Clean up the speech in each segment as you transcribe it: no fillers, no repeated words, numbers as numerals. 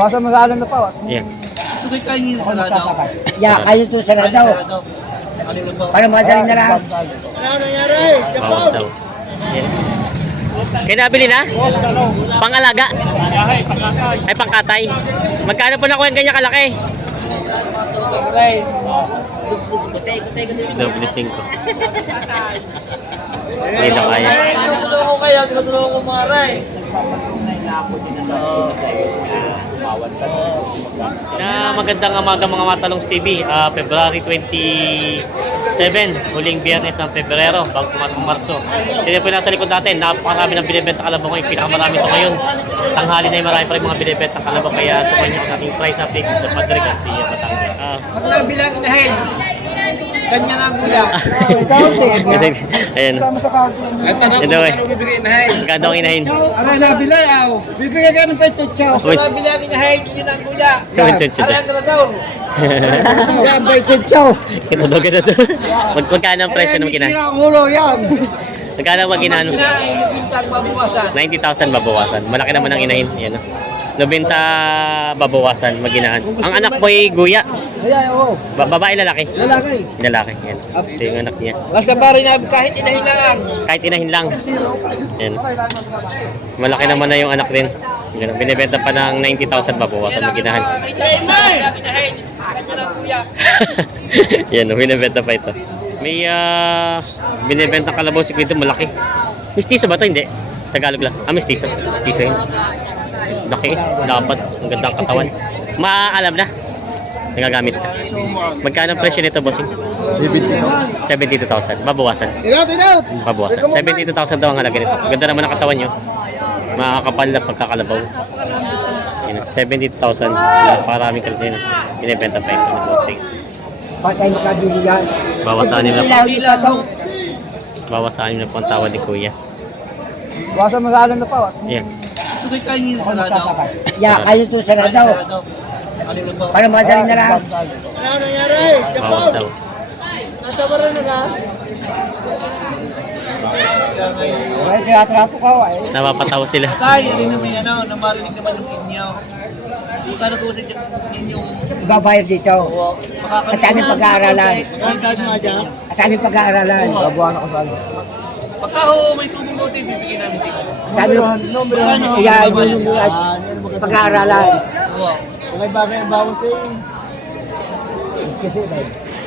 Basta mag-aalam na pa. Yan. Tubig kayo yung sarado. Ya, kayo to sarado. Para madaling na lang. Bawas daw. Yan. Kaya nabili na? Pangalaga? Ay, pangkatay. Magkano po na ko yung ganyan kalaki? Doble 5. Hindi na kaya. Tinutulungan ko kayo, tinutulungan ko mga ray. Magandang umaga mga Matalong TV. February 27, huling biyernes ng Pebrero, bago pumasok ng Marso. Hindi po nasa likod natin, napakarami ng binibenta kalabaw ngayon. Pinakamarami ito ngayon. Tanghali na yung marami pa rin mga binibenta kalabaw. Kaya sumayin niyo sa ating price update sa Padre Garcia, Batangas. Pag nabilang inahin, ganyan ang kuya. Ayan. Sama sa kaklan niya. Ito eh. Bibigay inahin. Magkano ang inahin? Aray, nabilay aw. Bibigay ka ng petot siya. Uy. Pag nabilang inahin, yun ang kuya. Petot siya. Aray, ang daw. Yan, petot siya. Kinadog na to. Magkano ang presyo ng kinahin? Sira ang ulo yan. Magkano ang kinahin? Inahin, yung bintang mabukasan. 90,000 babawasan. Malaki naman ang inahin. Yan. 90 babawasan, maginahan. Ang anak mo ay guya. Ayan, oo. Babae, lalaki? Lalaki. Lalaki, yan. Ito yung anak niya. Basta ba rin kahit inahin lang. Kahit inahin lang. Yan. Malaki naman na yung anak din. Yan. Binibenta pa ng 90,000 babawasan, maginahan. Inahin, ganyan ang kuya. Yan, binibenta pa ito. May binibenta kalabaw si Quinto, malaki. Mistiso ba ito? Hindi. Tagalog lang. Mistiso. Mistiso yun. Laki, dapat. Ang gandang katawan. Maalam na. Nagagamit ka. Magkano ang presyo nito, bossing? 72,000. Babawasan. Babawasan. 72,000 daw ang halaga nito. Ganda naman ang katawan nyo. Makakapal na pagkakalabaw. 70,000. Maraming kalito. Binibenta pa ito ng bossing. Patay makabili yan. Bawasanin na po. Ilaw. Bawasanin na po ang tawad ni Kuya. Basta mag-aalam na pa. Yan. Tubig kayo yung sarado. Ya, kayo to sarado. Para madaling na lang. Bawas daw. Okay, tiratrato ka. Napapatawa sila. Tayo, hindi naman yan, namarinig naman yung inyo. Kano po sa inyong Babayad dito. At aming pag-aaralan. At aming pag-aaralan. Babuhan ako sa Pagka may tubong ko, bibigyan namin sila. At aming pag-aaralan. Oo.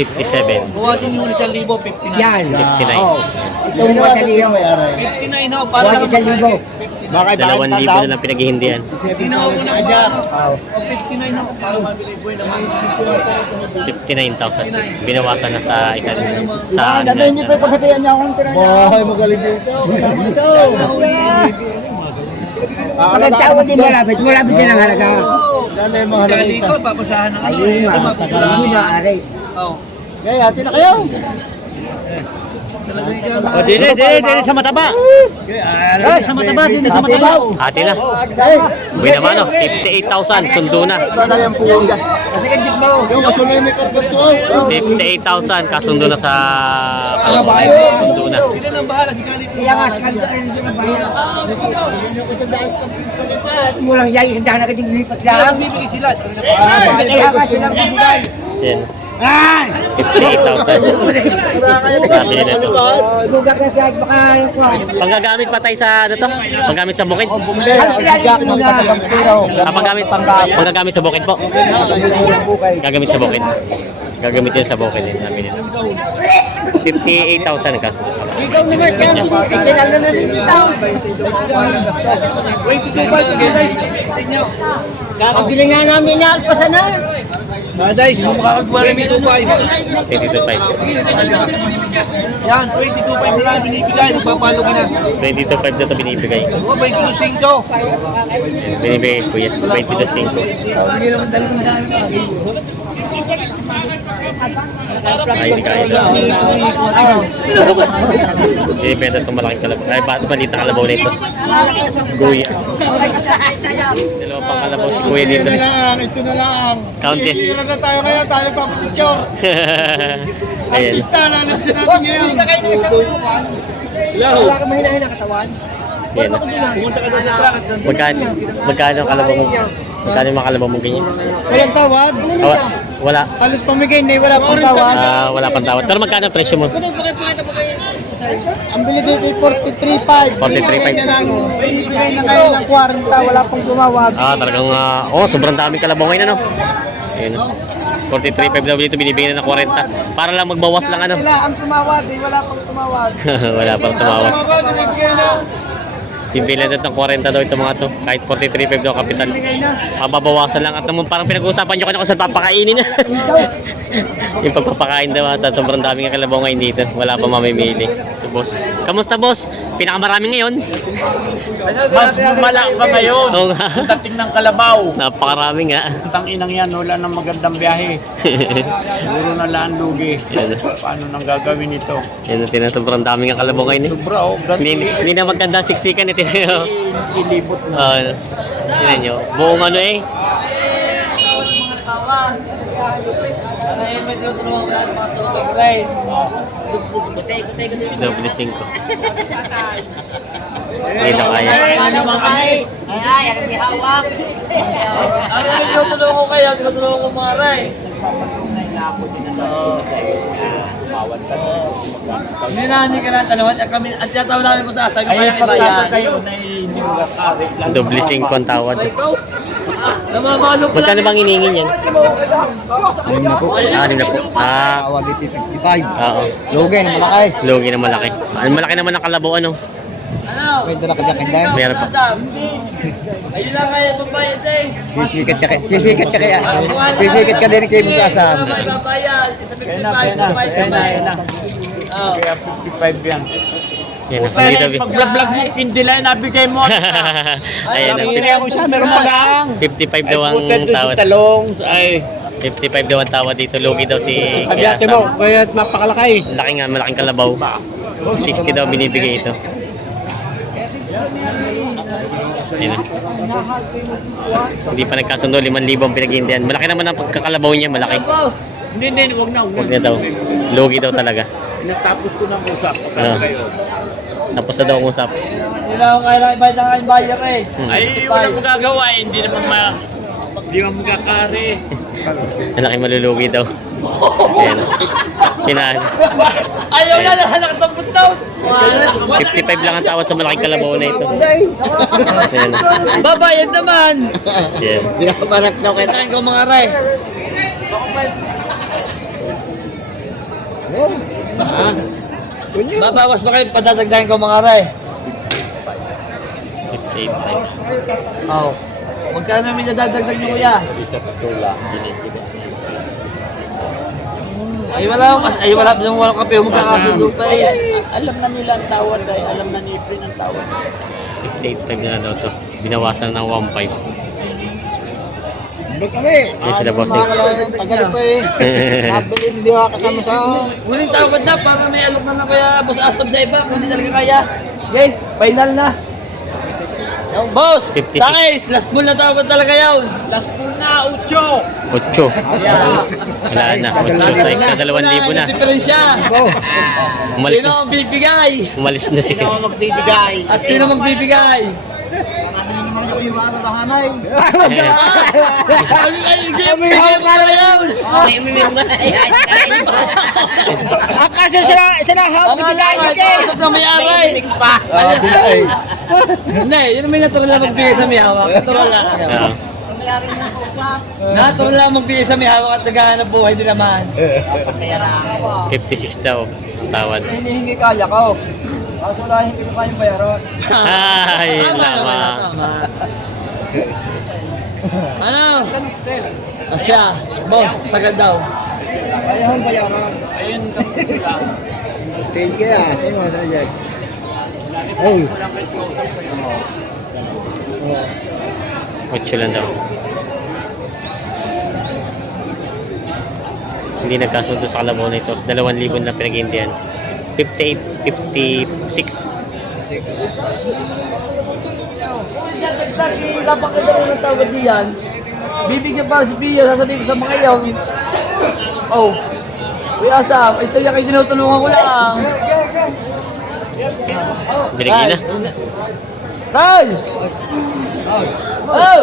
57. Buwasin yung 1,000, 59. Yan. 59. Oh. Itong madali yun. 59 ho, para Buwasin sa libo. 2,000 na lang pinaghihindihan. Tinaw ko na ba? 59 ho, para mabili boy naman. 59,000. Binawasan na sa isa. Sa ano. Hindi pa ipagkatayan niya akong tinanong. Bahay magaling dito. Ito. Pag ang tawad din malapit din ang halaga. Yan ay mga Dali halita. ko, papasahan ng ano. Ayun nga, hindi maaari. Oo. Kaya hati na kayo. O, dili sa mataba. Sa mataba, din sa mataba. Ate na. Uwi naman, no? 58,000. Sundo na. Dadayang puwang ka. Kasi kajit mo. Yung masulay may kargat ko. 58,000. Kasundo na sa kalabaw. Sundo na. Sila nang bahala si Galit. Kaya nga, sakal ka rin sa bayan. Mo lang yan, hindi na kating lipat Kaya lang. bibigay sila sa kanila pa. Kaya ka silang bibigay. Yan. Ay! 58,000. Nabili na ito. Lugar ka siya, baka yung ko. Panggagamit pa tayo sa ano to? Panggamit sa bukid? Hindi, ang jack ng taga-sampiro. Panggagamit sa bukid po? Gagamit sa bukid. Gagamit yun sa bukid. Nabili na. 58,000 ang kasundo sa bukid. Kakabili nga namin na alpasa na. Daday, so makakagawa namin 2.5. 22,500. Yan, 22.5 na lang binibigay. Nagpapalo ka na. 22,500 na ito binibigay. Oo, 22.5. Binibigay ko yan. 22,500. Ay, kaya. Binibenta itong malaking kalabaw. Ay, ba't malita kalabaw na ito? Guya. Dalawa pang kalabaw si Kuya dito. Ito na lang. County. Hira na tayo kaya tayo papapicture. Ayan. Artista, lalabsin natin ngayon. Hindi kayo ng isang upan. Wala ka mahinahin ang katawan. Yan. Pumunta ka doon sa truck. Magkano ang kalabaw mo? Magkano yung mga kalabaw mong ganyan? Walang tawad? Wala. Halos pamigay na wala pang tawad. Wala pang tawad. Pero magkano ang presyo mo? Ang bili dito ay 43.5. 43.5. Binibigay na kayo ng 40, wala pang tumawad. Talagang, sobrang daming kalabaw ngayon, ano? Ayun. 43.5 daw dito, binibigyan na ng 40. Para lang magbawas lang, ano? Sila ang tumawad, wala pang tumawad. Wala pang tumawad. Bibili na ng 40 daw ito mga to. Kahit 43.5 daw kapital. Mababawasan lang. At naman parang pinag-uusapan nyo kung saan papakainin. Yung pagpapakain daw ata. Sobrang daming kalabaw ngayon dito. Wala pa mamimili. So boss. Kamusta boss? Pinakamarami ngayon? Mas bumala pa ngayon. Oo nga. Dating ng kalabaw. Napakarami nga. Tang inang yan, wala nang magandang biyahe. Siguro na laan lugi. Yan. Paano nang gagawin ito? Yan ang sobrang daming kalabaw ngayon. Sobra oh, ganito. Hindi na maganda siksikan ito. Ilibot na. Tignan nyo. Buong ano eh. Ngayon may tinutulungan ko lang mga soto ko rin. Double 5. Hindi na kaya. Ano mga ay? Ay, ang may hawak. Ano may tinutulungan ko kayo? Tinutulungan ko mga ray. Hindi namin ka lang tanong at yataw namin mo sa asag yung kaya ibayan. Kayo na hindi magkakari. Double 5 ang tawad. Ikaw? Namamalo pa Magkano bang hiningin yan? 6 na po. 6 na po. Tawad ito 55. Oo. Lugay na malaki. Logi na malaki. Malaki naman ang kalabaw ano. Ano? May dala ka dyan dahil. Meron pa. Ayun lang kaya pagbayad eh. Sisikat ka kaya. Sisikat ka din kay Musasam. Ano may babayad? Isa 55 babayad Kaya na. Oh. Kaya 55 yan. Yan. Hindi Kaya daw. pag-vlog mo, kindila yung nabigay mo. Ayan. Pinaya ko siya, meron pa lang. 55 daw ang tawad. Talong. Ay, 55 daw ang tawad dito. Logi daw si abiyate Kaya mo. Kaya mapakalaki. Laki nga, malaking kalabaw. 60 daw binibigay ito. Ayan. Hindi pa nagkasundo, 5,000 ang pinag-iindihan. Malaki naman ang pagkakalabaw niya, malaki. Boss! Hindi, huwag na. Huwag na daw. Logi daw talaga. Natapos ko ng usap. Tapos na daw ang usap. Hindi na ako kaya ibayad na kayong buyer eh. Ay, wala mo gagawa eh. Hindi naman magkakari. Malaki malulugi daw. Ayan. Kinahan. Ayaw na, nakatampot daw. 55 lang ang tawad sa malaking kalabaw na ito. Ayan. Babayad naman. Ayan. Pinakabarat daw kayo. Kailangan ko mga ray. Babawas ba kayo padadagdagan ko mga ray? 58. Oo. Magkano may nadadagdag niyo kuya? Ay wala nang walang kape, magkakasundo pa eh. Alam na nila ang tawad ay alam na ni Efren ang tawad. 58 na daw to. Binawasan ng 1.5. Ba't kami? Yan sila bossing. Tagal pa eh. Nabili, hindi ako kasama sa... Huling tawad na para may alok na kaya boss Asam sa iba kung hindi talaga kaya. Okay, final na. Boss, 56. sakis, last ball na tawad talaga yun. Last pool na, 8. 8. Wala na. 8. Size na 2,000 na. Diferensya. Umalis Sino na. ang bibigay? Umalis na si Magbibigay. At sino magbibigay? Nabili naman ako yung ano lahanay. Bigay para yun. Kasi sila hawak Ang alay, kausap na may aray. Hindi, yun ang may natural lang magbigay sa may hawak. Natural lang. Oo. Natural lang magbigay sa may hawak at naghahanap buhay din naman. 56 daw. Tawad. Hinihingi kaya ko. Kaso lang hindi ko kayang bayaran. Ay, yun lamang. Ano? Asya, boss, sagad daw. Kaya hong bayaran. Ayun, kami lang. Thank you ah. Sino mo sa dyan? Ay. 8 lang daw. Hindi nagkasundo sa kalabaw na ito. 2,000 lang pinag-indian. 58, 56. Dagdag, dapat ka rin ng tawad diyan. Bibigyan pa si Pia, sasabihin ko sa mga iyaw. Oh, Kuya Sam, ay saya kayo tinutulungan ko lang. Binigay na. Tay! Oh!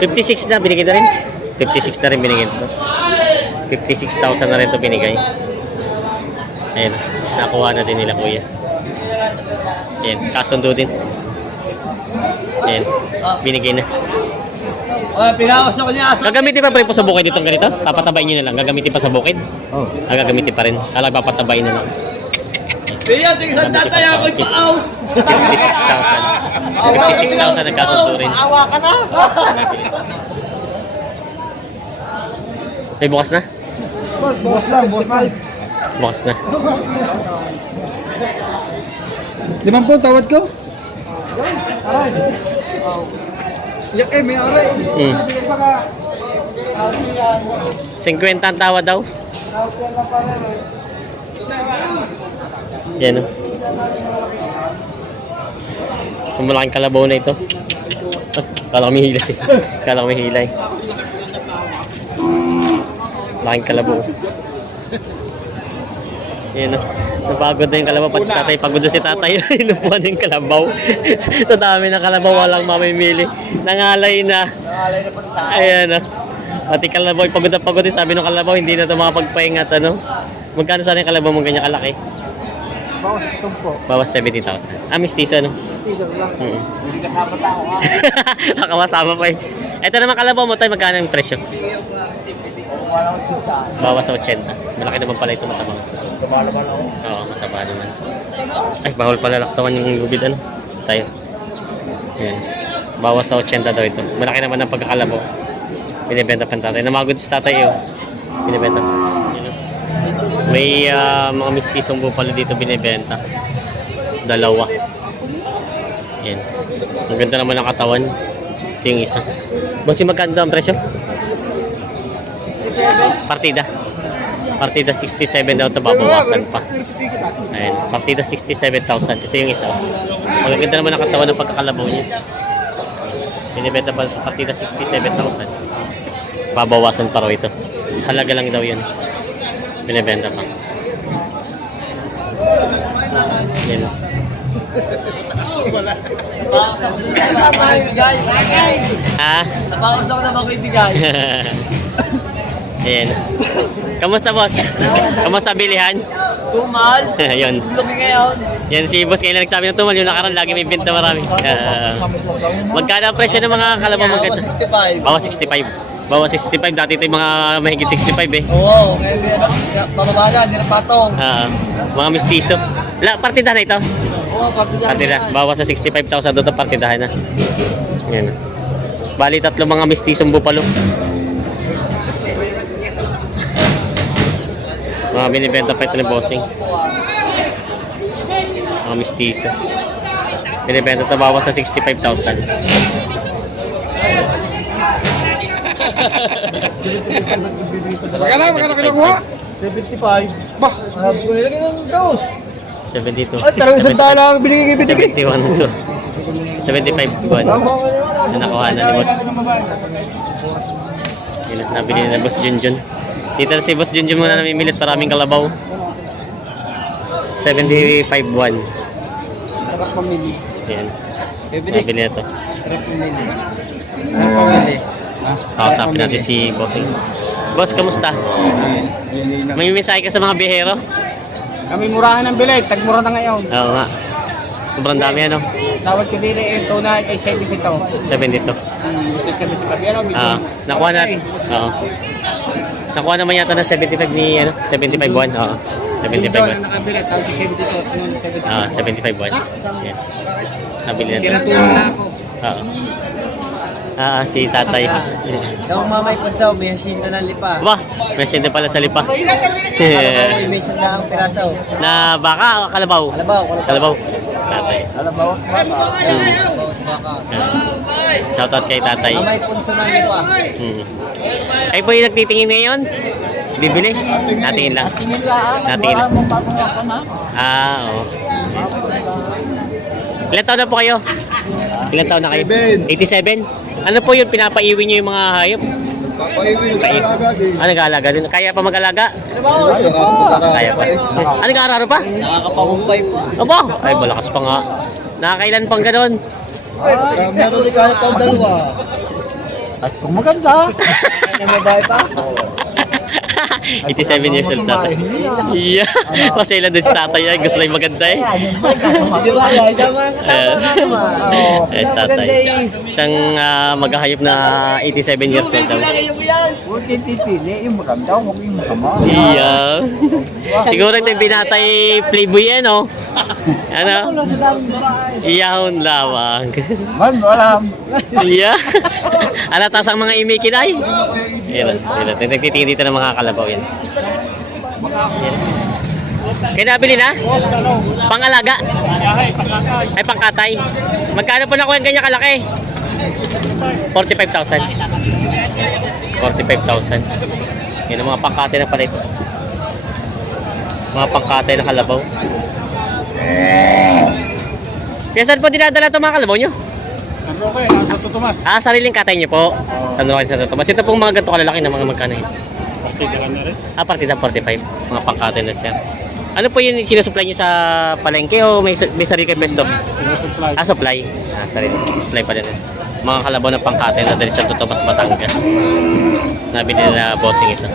56 na binigay na rin. 56 na rin binigay ito. 56,000 na rin ito binigay. Ayan, nakuha na din nila kuya. Ayan, kasundo din. Ayan, binigay na. Pinawas na ko niya. Gagamitin pa po sa bukid itong ganito? Papatabayin nyo na lang. Gagamitin pa sa bukid? Oh. Gagamitin pa rin. Kala papatabayin na lang. Pia, tingin sa tatay ako ipa-aus. 56,000. 56,000 ang kasundo rin. Awa ka na. May bukas na? Boss lang, boss lang. Bukas na. 50 tawad ko? Aray. Yak may aray. 50 ang tawa daw. Yan o. So malaking kalabaw na ito. Kala ko may hila siya. Kala ko may hilay. Malaking kalabaw. Yan o. Napagod na yung kalabaw. Pati si tatay. Pagod na si tatay. Inupuan na yung kalabaw. Sa dami ng kalabaw. Walang mamimili. Nangalay na. Ayan o. Pati kalabaw. Pagod na pagod. Sabi ng kalabaw. Hindi na ito makapagpahingat. Ano? Magkano sana yung kalabaw mong ganyan kalaki? Bawas itong po. Bawas 70,000. Mistiso ano? Sticker lang. Hindi kasama tao ha. Nakakasama pa eh. Ito naman kalabaw mo tayo, magkano yung presyo? Walang chuta. Bawas sa 80. Malaki naman pala ito matabang. Lumalaban ako. Oo, mataba naman. Ay, bawal pala laktawan yung lubid ano. Tayo. Ayan. Bawas sa 80 daw ito. Malaki naman ang pagkakalabaw. Binibenta pa tatay. Namagod sa tatay yun. Binibenta. Ayan, oh. May mga mistisong bupalo dito binibenta. Dalawa. Ayan. Ang ganda naman ng katawan. Ito yung isa. Bossy, magkano ang presyo? 67. Partida. Partida 67 daw ito, babawasan pa. Ayan. Partida 67,000. Ito yung isa. Ang ganda naman ng katawan ng pagkakalabaw niya. Binibenta pa partida 67,000. Babawasan pa raw ito. Halaga lang daw yan. Binibenta pa. Yan. Nabawas ako dun na baka ibigay. Ha? Nabawas ako na baka ibigay. Ayan. Kamusta boss? Kamusta bilihan? Tumal. Ayun. Lugi ngayon. Yan si boss ngayon nagsabi ng tumal. Yung nakaraan lagi may benta marami. Magkano ang presyo ng mga kalabaw maganda? Bawas 65. Bawas 65. Dati ito yung mga mahigit 65 eh. Oo, ngayon bababa na, hindi na patong. Mga mistiso. Partida na ito. Oo, partida. Partida. Bawas sa 65,000 doon partidahan na. Yan. Bali tatlo mga mistisong bupalo. Mga binibenta pa ito ni bossing. Mga mistiso. Binibenta ito bawas sa 65,000. Magkano kinukuha? 75. Bah, sabi ko nilagay ng dos. 72. Ay, talagang isang dala ang binigay. 71 to. 75 buwan. Na nakuha na ni boss. Yun, nabili na boss Junjun. Dito si boss Junjun muna namimilit, maraming kalabaw. 75 buwan. Sarap pamili. Yan. Nabili na to. Sarap pamili. Sarap pamili. Kausapin natin si bossing. Boss, kamusta? May mensahe ka sa mga biyahero? Kami murahan ng bilig, tagmura na ngayon. Oo nga. Sobrang dami ano? Tawad ko din yung tunay ay 72. 72. Gusto 75. Yan o, Nakuha na. Oo. Nakuha naman yata ng 75 ni ano? 75 buwan. Oo. 75 buwan. nakabili, tawad ko 72. 75 buwan. Yan. Nabili na to. Tinatuwa na ako. Oo. Si tatay. Yung mamay po sa may hasin na lipa. Ba, presidente pala sa lipa. May hasin na ang piraso. Na baka o kalabaw? Alabaw, Kalabaw. Tatay. Alabaw. Shoutout kay tatay. Mamay punso na lipa. Ay po yung nagtitingin ngayon? Bibili? Natingin lang. Natingin lang. Oo. Ilan taon na po kayo? Ilan taon na kayo? 87. Ano po yun? Pinapaiwi niyo yung mga hayop? Nag-aalaga din. Kaya pa mag-alaga? Kaya pa. Nag-aararo pa? Nakakapahumpay po. Aba! Ay, malakas pa nga. Nakakailan pang ganon? Meron din kahit ang dalawa. At kung maganda, Ano may bahay pa? 87 years old sa tatay. Yeah. Masaya lang din si tatay. Ay, gusto lang yung maganda eh. Si Baya, isang mga katawa nga naman. Yes, tatay. Isang maghahayop na 87 years old daw. huwag kayo pipili. Yung maganda, huwag yung masama. Yeah. Siguro ito yung binatay Playboy eh, no? Ano? Sa daming babae. Iyahon lawang. Man, wala. Yeah. Alatas ang mga imikinay. Yan. Nagtitingin dito ng mga kalabaw yan. Yan. Kaya nabili na? Pangalaga? Ay, pangkatay. Magkano po na ko yung ganyan kalaki? 45,000. 45,000. Yan ang mga pangkatay na pala ito. Mga pangkatay na kalabaw. Kaya saan po dinadala itong mga kalabaw nyo? San Roque, nasa Tutumas. Sariling katay nyo po. San Roque, San Tomas. Ito pong mga ganito kalalaki na mga magkano yun. Okay, ka na rin. Partida 45. Mga pangkatay na siya. Ano po yung sinusupply nyo sa palengke o may sarili kayo pwesto? Sinusupply. Supply. Sarili. Supply pa din. Mga kalabaw ng pangkatay na dali sa Tomas, Batangas. Nabili na bossing ito.